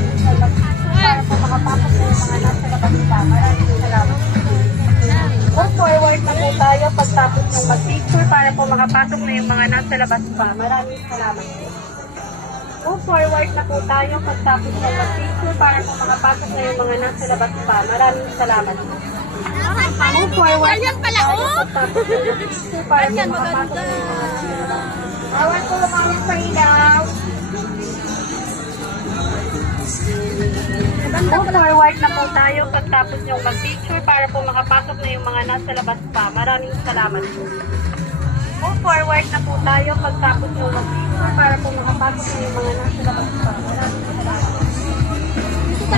pagtapos ng mag-picture para po makapasok na yung mga nasa labas pa. Maraming salamat. Move forward na po tayo pagtapos ng mag-picture para po makapasok na yung mga nasa labas pa. Maraming salamat. Move forward na po tayo pagtapos ng mag-picture para po makapasok na yung mga nasa labas pa. Maraming salamat. Move forward na po tayo pagtapos ng mag-picture para po makapasok na yung mga nasa labas pa. Bawal po lumawang sa ilaw. Move forward na po tayo pagtapos yung mag-picture para po makapasok na yung mga nasa labas pa. Maraming salamat po. Move forward na po tayo pagtapos yung mag-picture para po makapasok na yung mga nasa labas pa. Maraming salamat.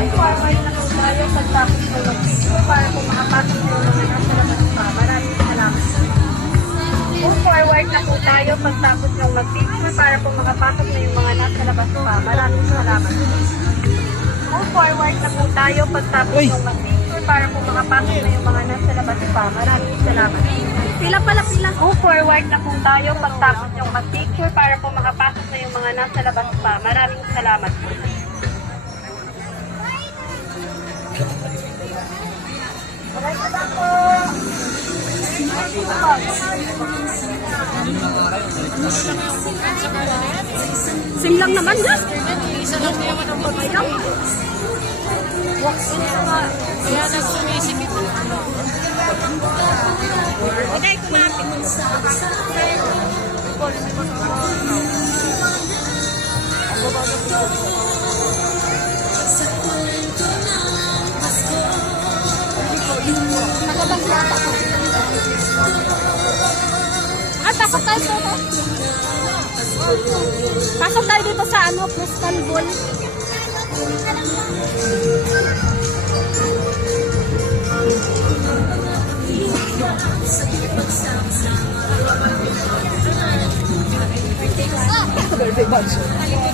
Move forward na po tayo pagtapos yung mag-picture para po makapasok na yung mga nasa labas pa. Maraming salamat. Move forward na po tayo pagtapos yung mag-picture para po makapasok na yung mga nasa labas pa. Maraming salamat. Move forward na po tayo pagtapos yung mag-picture para po makapasok na yung mga nasa labas pa. Maraming salamat. Pila. Move forward na po tayo pagtapos yung mag-picture para po makapasok na yung mga nasa labas pa. Maraming salamat. Salamat po. Sing lang naman yan. Isa lang naman ang pagkayang. Kaya nagsumisipit. Inay, kumapit. Pasok tayo dito. Pasok tayo dito sa Crystal Ball. Birthday bash.